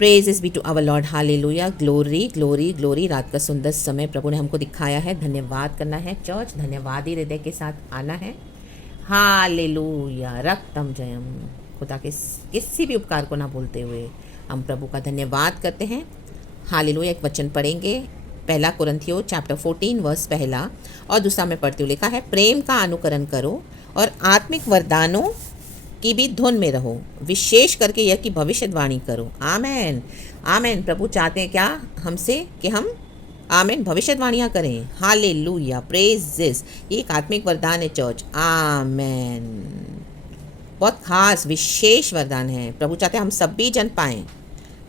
Praises be to our Lord, hallelujah, glory glory glory. रात का सुंदर समय प्रभु ने हमको दिखाया है, धन्यवाद करना है चर्च, धन्यवाद ही हृदय के साथ आना है। हालेलुया, रक्तम जयम। खुदा के किसी भी उपकार को ना भूलते हुए हम प्रभु का धन्यवाद करते हैं। हालेलुया। एक वचन पढ़ेंगे, पहला कुरिन्थियों चैप्टर 14 वर्स पहला और दूसरा में पढ़ती हूँ। लिखा है, प्रेम का अनुकरण करो और आत्मिक वरदानों की भी धुन में रहो, विशेष करके यह कि भविष्यवाणी करो। आमेन आमेन। प्रभु चाहते हैं क्या हमसे कि हम आमेन भविष्यवाणियाँ करें। Hallelujah, praise this. ये एक आत्मिक वरदान है चर्च। आमेन। बहुत खास विशेष वरदान है। प्रभु चाहते हैं हम सब भी जन पाएं।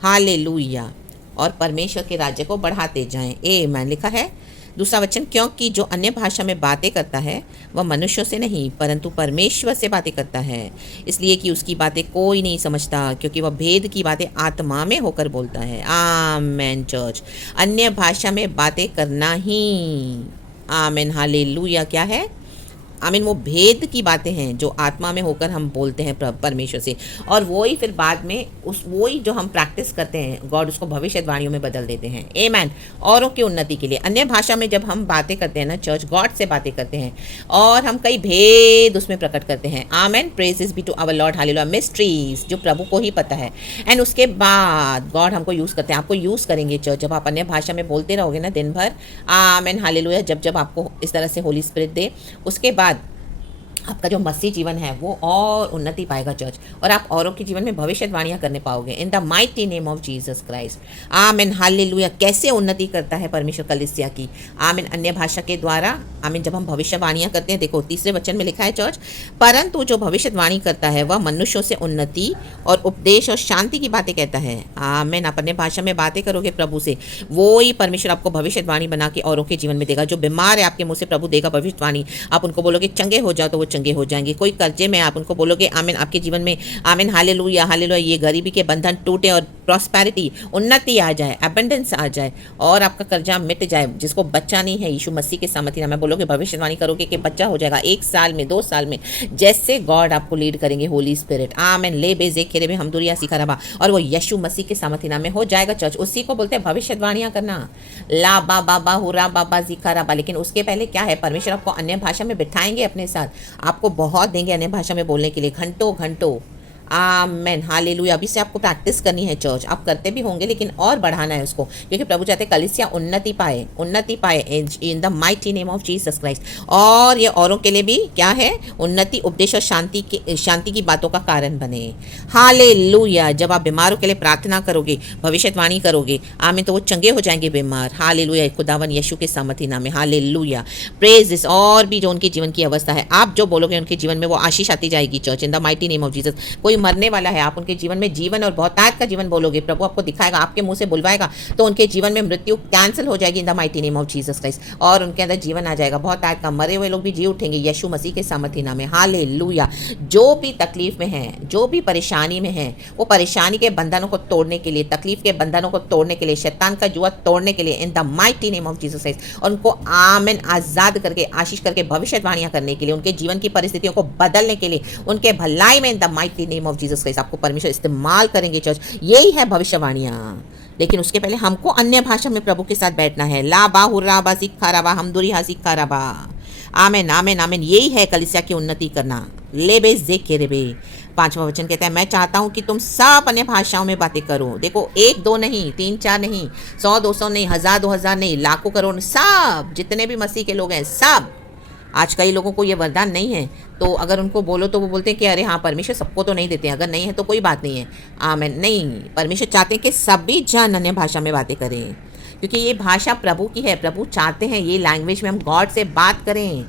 हालेलुया। और परमेश्वर के राज्य को बढ़ाते जाएं। आमेन। लिखा है दूसरा वचन, क्योंकि जो अन्य भाषा में बातें करता है वह मनुष्यों से नहीं परंतु परमेश्वर से बातें करता है, इसलिए कि उसकी बातें कोई नहीं समझता, क्योंकि वह भेद की बातें आत्मा में होकर बोलता है। आमेन चर्च। अन्य भाषा में बातें करना ही आमेन हालेलुया क्या है? आमीन। वो भेद की बातें हैं जो आत्मा में होकर हम बोलते हैं परमेश्वर से, और वही फिर बाद में वही जो हम प्रैक्टिस करते हैं गॉड उसको भविष्यवाणियों में बदल देते हैं। आमीन। औरों की उन्नति के लिए अन्य भाषा में जब हम बातें करते हैं ना चर्च, गॉड से बातें करते हैं और हम कई भेद उसमें प्रकट करते हैं। Amen. Praises be to our Lord, hallelujah. Mysteries जो प्रभु को ही पता है, एंड उसके बाद गॉड हमको यूज़ करते हैं। आपको यूज़ करेंगे चर्च जब आप अन्य भाषा में बोलते रहोगे ना दिन भर। आमीन हालेलुया। जब जब आपको इस तरह से होली स्पिरिट दे, उसके बाद आपका जो मसीह जीवन है वो और उन्नति पाएगा चर्च, और आप औरों के जीवन में भविष्यवाणियाँ करने पाओगे इन the mighty name of Jesus Christ. आमीन हालेलुया। कैसे उन्नति करता है परमेश्वर कलीसिया की? आमीन। अन्य भाषा के द्वारा। आमीन। जब हम भविष्यवाणियाँ करते हैं, देखो तीसरे वचन में लिखा है चर्च, परंतु जो भविष्यवाणी करता है वह मनुष्यों से उन्नति और उपदेश और शांति की बातें कहता है। आमीन। आप अन्य भाषा में बातें करोगे प्रभु से, वो ही परमेश्वर आपको भविष्यवाणी बना के औरों के जीवन में देगा। जो बीमार है आपके मुँह से प्रभु देगा भविष्यवाणी, आप उनको बोलोगे चंगे हो जाओ तो वो चंगे हो जाएंगे। कोई कर्जे में आप उनको बोलोगे आमीन, आपके जीवन में आमीन हालेलुया हालेलुया ये गरीबी के बंधन टूटे और प्रॉस्पेरिटी उन्नति आ जाए, एबंडेंस आ जाए और आपका कर्जा मिट जाए। जिसको बच्चा नहीं है यीशु मसीह के सामर्थ्य में बोलोगे, भविष्यवाणी करोगे कि बच्चा हो जाएगा 1 साल में 2 साल में, जैसे गॉड आपको लीड करेंगे होली स्पिरिट। आमीन। ले बेजे खेरे में हम दुरिया सिखा रबा, और वो यीशु मसीह के सामर्थ्य में हो जाएगा चर्च। उसी को बोलते हैं भविष्यवाणियां करना। ला बाबा हुरा बाबा जिखा रबा। लेकिन उसके पहले क्या है? परमेश्वर आपको अन्य भाषा में बिठाएंगे अपने साथ, आपको बहुत देंगे अन्य भाषा में बोलने के लिए, घंटों घंटों। Amen hallelujah. अभी से आपको प्रैक्टिस करनी है चर्च, आप करते भी होंगे लेकिन और बढ़ाना है उसको, क्योंकि प्रभु चाहते हैं कलीसिया उन्नति पाए इन the mighty name of Jesus Christ. और ये औरों के लिए भी क्या है? उन्नति, उपदेश और शांति की बातों का कारण बने। हालेलुया। जब आप बीमारों के लिए प्रार्थना करोगे, भविष्यवाणी करोगे, आमीन, तो वो चंगे हो जाएंगे बीमार। हालेलुया। खुदावन यीशु के सामर्थ्य नाम में। हालेलुया। Praise this. और भी जो उनके जीवन की अवस्था है, आप जो बोलोगे उनके जीवन में वो आशीष आती जाएगी church in the mighty name of Jesus. कोई मरने वाला है, आप उनके जीवन में जीवन और बहुतायत का जीवन बोलोगे, प्रभु आपको दिखाएगा, आपके मुंह से बुलवाएगा, तो उनके जीवन में मृत्यु कैंसिल हो जाएगी इन the mighty name of Jesus Christ, और उनके अंदर जीवन आ जाएगा बहुतायत का। मरे हुए लोग भी जी उठेंगे यीशु मसीह के सामर्थ्य नाम में। हालेलुया। जो भी तकलीफ में है, जो भी परेशानी में है, वो परेशानी के बंधनों को तोड़ने के लिए, तकलीफ के बंधनों को तोड़ने के लिए, शैतान का जुआ तोड़ने के लिए इन the mighty name of Jesus Christ, और उनको आमीन आजाद करके, आशीष करके, भविष्यवाणियां करने के लिए, उनके जीवन की परिस्थितियों को बदलने के लिए, उनके भलाई में इन the mighty name of Jesus Christ आपको परमेश्वर इस्तेमाल करेंगे चर्च। यही है भविष्यवाणियां। लेकिन उसके पहले हमको अन्य भाषा में प्रभु के साथ बैठना है। ला बा हुर्रा बा सिक्खा रबा हम दुरिया सिक्खा रबा। आमेन आमेन आमेन। यही है कलीसिया की उन्नति करना। ले बे जे के बे। 5वां वचन कहता है, मैं चाहता हूं कि तुम सब अन्य भाषाओं में बातें करो। देखो 1 2 नहीं, 3 4 नहीं, 100 200 नहीं, 1000 2000 नहीं, लाखों करोड़, सब जितने भी मसीह के लोग हैं सब। आज कई लोगों को ये वरदान नहीं है, तो अगर उनको बोलो तो वो बोलते हैं कि अरे हाँ परमेश्वर सबको तो नहीं देते हैं, अगर नहीं है तो कोई बात नहीं है। आमीन। नहीं, परमेश्वर चाहते हैं कि सभी जन अन्य भाषा में बातें करें, क्योंकि ये भाषा प्रभु की है। प्रभु चाहते हैं ये लैंग्वेज में हम गॉड से बात करें।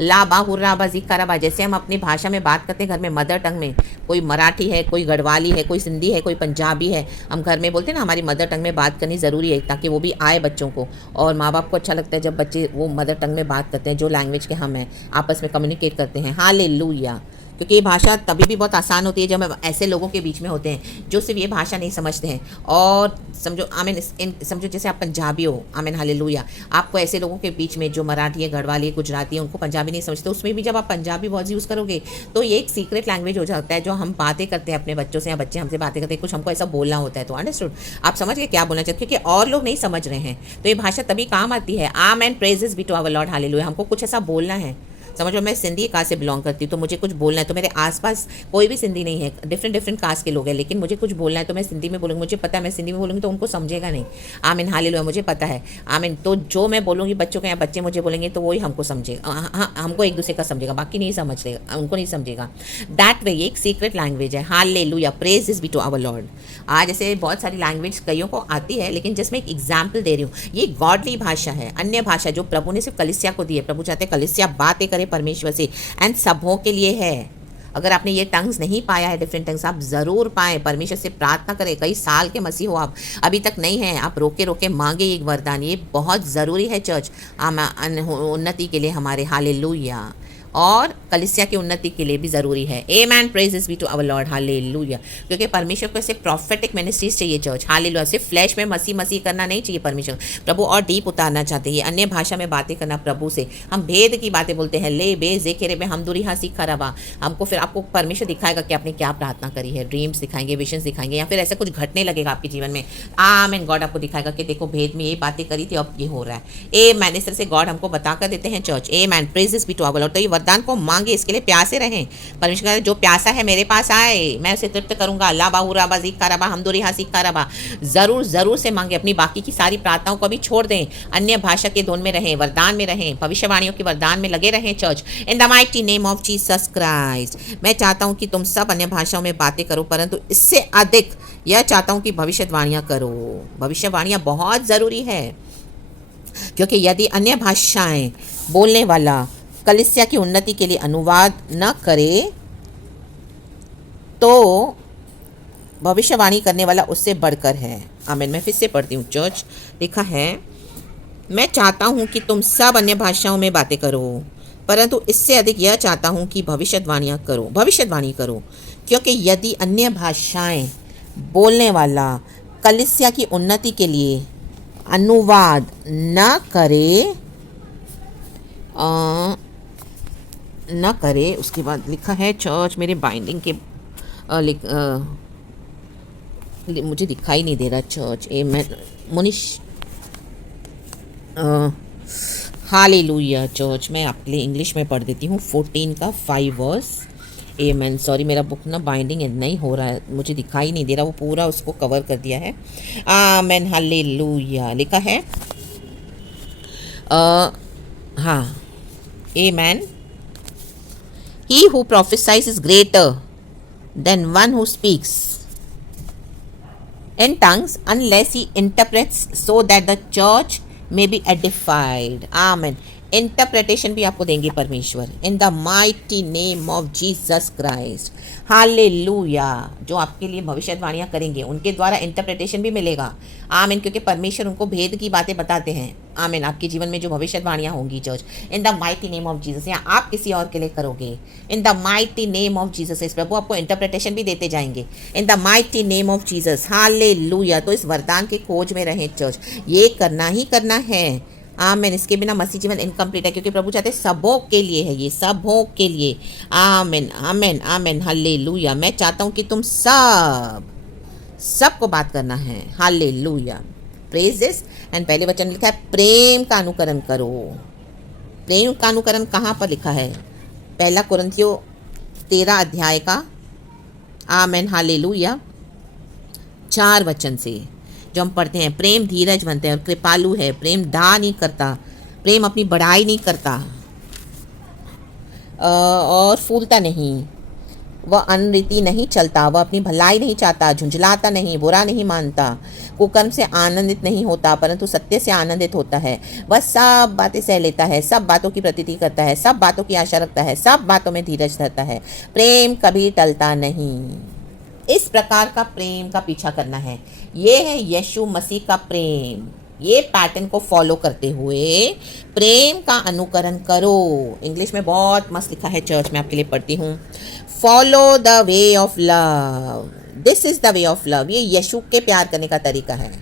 ला बा हुर्रा बा जिक्का रबा। जैसे हम अपनी भाषा में बात करते हैं घर में, मदर टंग में, कोई मराठी है, कोई गढ़वाली है, कोई सिंधी है, कोई पंजाबी है, हम घर में बोलते हैं ना, हमारी मदर टंग में बात करनी ज़रूरी है ताकि वो भी आए बच्चों को। और माँ बाप को अच्छा लगता है जब बच्चे वो मदर टंग में बात करते हैं, जो लैंग्वेज के हम हैं, आपस में कम्युनिकेट करते हैं। हालेलुया। क्योंकि ये भाषा तभी भी बहुत आसान होती है जब हम ऐसे लोगों के बीच में होते हैं जो सिर्फ ये भाषा नहीं समझते हैं। और समझो आमीन, समझो जैसे आप पंजाबी हो, आमीन हालेलुया, आपको ऐसे लोगों के बीच में जो मराठी है, गढ़वाली है, गुजराती है, उनको पंजाबी नहीं समझते, उसमें भी जब आप पंजाबी वर्ड्स यूज़ करोगे तो ये एक सीक्रेट लैंग्वेज हो जाता है। जो हम बातें करते हैं अपने बच्चों से या बच्चे हमसे बातें करते हैं, कुछ हमको ऐसा बोलना होता है, तो अंडरस्टूड, आप समझ गए क्या बोलना चाहते, क्योंकि और लोग नहीं समझ रहे हैं, तो ये भाषा तभी काम आती है। Amen, praises be to our Lord, hallelujah. हमको कुछ ऐसा बोलना है। समझो मैं सिंधी कास्ट से बिलोंग करती हूँ, तो मुझे कुछ बोलना है, तो मेरे आसपास कोई भी सिंधी नहीं है, डिफरेंट कास्ट के लोग हैं, लेकिन मुझे कुछ बोलना है तो मैं सिंधी में बोलूँगी। मुझे पता है मैं सिंधी में बोलूँगी तो उनको समझेगा नहीं। आमीन हालेलुया, मुझे पता है। आमीन, तो जो मैं बोलूँगी बच्चों के या बच्चे मुझे बोलेंगे तो वही हमको समझेगा, हाँ हमको एक दूसरे का समझेगा, बाकी नहीं समझ लेगा, उनको नहीं समझेगा। दैट वे ये एक सीक्रेट लैंग्वेज है। Hallelujah, praise is be to our Lord. आज ऐसे बहुत सारी लैंग्वेज कईयों को आती है, लेकिन जिसमें एक एग्जाम्पल दे रही हूँ, ये गॉडली भाषा है, अन्य भाषा जो प्रभु ने सिर्फ कलीसिया को दी है। प्रभु चाहते हैं कलीसिया बातें करे परमेश्वर से, एंड सबों के लिए है। अगर आपने ये टंग्स नहीं पाया है, डिफरेंट टंग्स, आप ज़रूर पाएं, परमेश्वर से प्रार्थना करें। कई साल के मसीह हो आप, अभी तक नहीं हैं, आप रोके रोके मांगे एक वरदान, ये बहुत ज़रूरी है चर्च उन्नति के लिए हमारे, हालेलुया, और कलीसिया की उन्नति के लिए भी ज़रूरी है। Amen, praises be to our Lord, hallelujah. क्योंकि परमेश्वर को ऐसे प्रॉफेटिक मिनिस्ट्रीज चाहिए चर्च, हालेलुया। सिर्फ फ्लैश में मसीह करना नहीं चाहिए परमेश्वर, प्रभु और डीप उतारना चाहते हैं। अन्य भाषा में बातें करना प्रभु से, हम भेद की बातें बोलते हैं, ले बे जे खेरे बे हम दूरी हाँ सीखा रवा। हमको फिर आपको परमेश्वर दिखाएगा कि आपने क्या प्रार्थना करी है, ड्रीम्स दिखाएंगे, विजन्स दिखाएंगे, या फिर ऐसा कुछ घटने लगेगा आपके जीवन में। आमेन, गॉड आपको दिखाएगा कि देखो भेद में ये बातें करी थी, अब ये हो रहा है। आमेन, इस तरह से गॉड हमको बता कर देते हैं church. Amen, praises be to our Lord. तो ये वरदान को मांगे, इसके लिए प्यासे रहें। परमेश्वर कहते जो प्यासा है मेरे पास आए, मैं उसे तृप्त करूंगा। ला बाहुरा बाजी कराबा हम दूरी हासिक कराबा, जरूर जरूर से मांगे। अपनी बाकी की सारी प्रार्थनाओं को भी छोड़ दें, अन्य भाषा के धुन में रहें, वरदान में रहें, भविष्यवाणियों के वरदान में लगे रहें church, in the mighty name of Jesus Christ. मैं चाहता हूं कि तुम सब अन्य भाषाओं में बातें करो, परंतु इससे अधिक यह चाहता हूं कि भविष्यवाणियां करो। भविष्यवाणियां बहुत जरूरी है, क्योंकि यदि अन्य भाषाएं बोलने वाला कलीसिया की उन्नति के लिए अनुवाद न करे तो भविष्यवाणी करने वाला उससे बढ़कर है। आमीन, मैं फिर से पढ़ती हूँ चर्च। लिखा है, मैं चाहता हूँ कि तुम सब अन्य भाषाओं में बातें करो, परंतु इससे अधिक यह चाहता हूँ कि भविष्यवाणी करो, क्योंकि यदि अन्य भाषाएं बोलने वाला कलीसिया की उन्नति के लिए अनुवाद न करे उसके बाद लिखा है चर्च, मेरे बाइंडिंग के मुझे दिखाई नहीं दे रहा चर्च। मैं मुनिश हालेलुया चर्च, मैं आपके लिए इंग्लिश में पढ़ देती हूँ 14 का 5 वर्स। आमेन, सॉरी मेरा बुक ना बाइंडिंग नहीं हो रहा है, मुझे दिखाई नहीं दे रहा, वो पूरा उसको कवर कर दिया है। Amen, hallelujah. लिखा है हाँ, आमेन, he who prophesies is greater than one who speaks in tongues unless he interprets, so that the church may be edified. Amen. Interpretation भी आपको देंगे परमेश्वर, इन the mighty name of Jesus Christ, hallelujah. जो आपके लिए भविष्यवाणियाँ करेंगे उनके द्वारा इंटरप्रिटेशन भी मिलेगा। आमीन, क्योंकि परमेश्वर उनको भेद की बातें बताते हैं। आमीन, आपके जीवन में जो भविष्यवाणियाँ होंगी church, in the mighty name of Jesus, या आप किसी और के लिए करोगे, इन the mighty name of Jesus. इस प्रभु आपको इंटरप्रिटेशन भी देते जाएंगे, इन the mighty name of Jesus, hallelujah. तो इस वरदान के खोज में रहें चर्च, ये करना ही करना है। आमीन, इसके बिना मसीह जीवन इनकम्प्लीट है, क्योंकि प्रभु चाहते सबों के लिए है, ये सबों के लिए। आमीन आमीन आमीन, हालेलुया। मैं चाहता हूँ कि तुम सबको बात करना है, हालेलुया, प्रेज दिस। एंड पहले वचन लिखा है प्रेम का अनुकरण करो। प्रेम का अनुकरण कहाँ पर लिखा है? 1 कुरिन्थियों 13 अध्याय का, आमीन, हालेलुया, 4 वचन से जो हम पढ़ते हैं, प्रेम धीरजवंत है और कृपालु है, प्रेम दाह नहीं करता, प्रेम अपनी बड़ाई नहीं करता और फूलता नहीं, वह अनरीति नहीं चलता, वह अपनी भलाई नहीं चाहता, झुंझलाता नहीं, बुरा नहीं मानता, कुकर्म से आनंदित नहीं होता, परंतु सत्य से आनंदित होता है। वह सब बातें सह लेता है, सब बातों की प्रतीति करता है, सब बातों की आशा रखता है, सब बातों में धीरज धरता है। प्रेम कभी टलता नहीं। इस प्रकार का प्रेम का पीछा करना है। ये है यीशु मसीह का प्रेम। ये पैटर्न को फॉलो करते हुए प्रेम का अनुकरण करो। इंग्लिश में बहुत मस्त लिखा है चर्च, में आपके लिए पढ़ती हूँ। Follow the way of love, this is the way of love, ये यीशु के प्यार करने का तरीका है।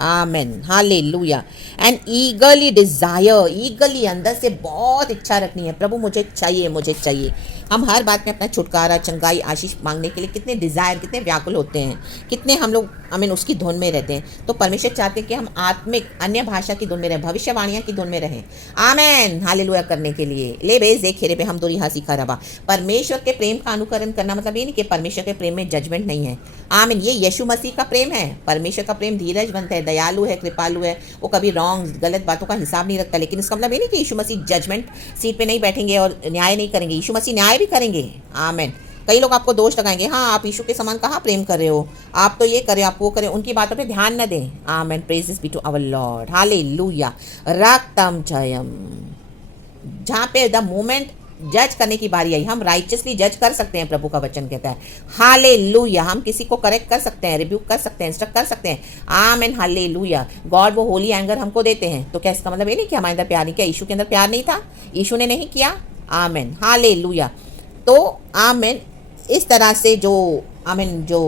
Amen, hallelujah. And eagerly desire, eagerly अंदर से बहुत इच्छा रखनी है, प्रभु मुझे चाहिए, मुझे चाहिए। हम हर बात में अपना छुटकारा, चंगाई, आशीष मांगने के लिए कितने डिज़ायर, कितने व्याकुल होते हैं, कितने हम लोग उसकी धुन में रहते हैं। तो परमेश्वर चाहते हैं कि हम आत्मिक अन्य भाषा की धुन में रहें, भविष्यवाणियाँ की धुन में रहें। आमेन, हालेलुया करने के लिए ले बेस देख खेरे पे हम दूरी हासी खराबा। परमेश्वर के प्रेम का अनुकरण करना मतलब ये नहीं कि परमेश्वर के प्रेम में जजमेंट नहीं है। आमीन, ये यीशु मसीह का प्रेम है। परमेश्वर का प्रेम धीरजवंत है, दयालु है, कृपालु है, वो कभी रॉन्ग गलत बातों का हिसाब नहीं रखता। लेकिन इसका मतलब ये नहीं कि यीशु मसीह जजमेंट सीट पे नहीं बैठेंगे और न्याय नहीं करेंगे। यीशु मसीह न्याय भी करेंगे। आमीन। कई लोग आपको दोष लगाएंगे, हाँ आप यीशु के समान कहाँ प्रेम कर रहे हो, आप तो ये करें, आप वो करें, उनकी बातों पे ध्यान न दें। Amen, praises be to our Lord, hallelujah. रक्तम जयम, जहाँ पे द मोमेंट जज करने की बारी आई, हम राइचसली जज कर सकते हैं, प्रभु का वचन कहता है। हालेलुया, हम किसी को करेक्ट कर सकते हैं, रिब्यूक कर सकते हैं, इंस्ट्रक्ट कर सकते हैं। आमीन, हालेलुया। गॉड वो होली एंगर हमको देते हैं, तो क्या इसका मतलब ये नहीं कि हमारे अंदर प्यार नहीं, क्या यीशु के अंदर प्यार नहीं था, यीशु ने नहीं किया। आमीन, हालेलुया। तो आमीन, इस तरह से जो आमीन जो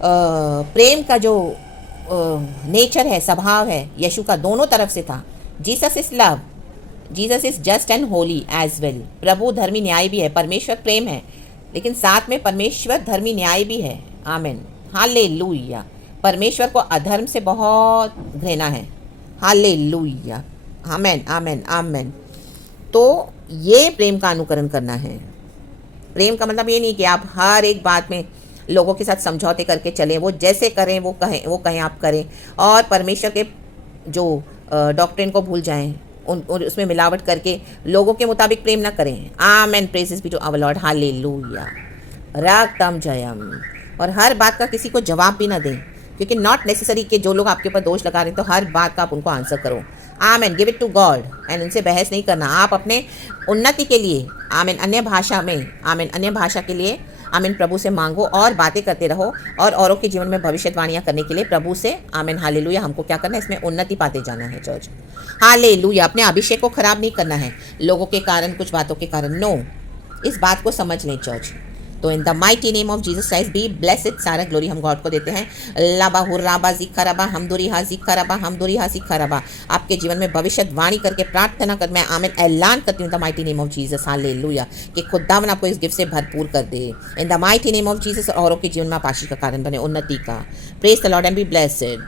प्रेम का जो नेचर है, स्वभाव है, यीशु का दोनों तरफ से था। Jesus is love, Jesus is just and holy as well. प्रभु धर्मी न्याय भी है, परमेश्वर प्रेम है, लेकिन साथ में परमेश्वर धर्मी न्याय भी है। आमीन, हालेलुया। परमेश्वर को अधर्म से बहुत घृणा है। हालेलुया, आमीन, आमीन, आमीन। तो ये प्रेम का अनुकरण करना है। प्रेम का मतलब ये नहीं कि आप हर एक बात में लोगों के साथ समझौते करके चलें, वो जैसे करें वो कहें आप करें, और परमेश्वर के जो डॉक्ट्रिन को भूल जाएं, उसमें मिलावट करके लोगों के मुताबिक प्रेम ना करें। Amen, praises be to our Lord, hallelujah. रक्तम जयम। और हर बात का किसी को जवाब भी ना दें, क्योंकि नॉट नेसेसरी कि जो लोग आपके ऊपर दोष लगा रहे हैं तो हर बात का आप उनको आंसर करो। Amen, give it to God and उनसे बहस नहीं करना। आप अपने उन्नति के लिए आमेन अन्य भाषा में, आमेन अन्य भाषा के लिए आमीन प्रभु से मांगो और बातें करते रहो, और औरों के जीवन में भविष्यवाणियाँ करने के लिए प्रभु से आमीन, हालेलुया। हमको क्या करना है, इसमें उन्नति पाते जाना है चर्च। हालेलुया। अपने अभिषेक को खराब नहीं करना है लोगों के कारण, कुछ बातों के कारण। नो, इस बात को समझ लें चर्च। तो in the mighty name of Jesus Christ be blessed. सारा ग्लोरी हम गॉड को देते हैं। लाबा हुर्राबा जिखराबा हमदुरी हा जिखराबा हमदुरी हा जिखराबा। आपके जीवन में भविष्यवाणी करके प्रार्थना कर, मैं आमीन ऐलान करती हूँ the mighty name of Jesus, hallelujah, कि खुदावन आपको इस गिफ्ट से भरपूर कर दे in the mighty name of Jesus. औरों के जीवन में आप आशीष का कारण बने, उन्नति का। Praise the Lord and be blessed.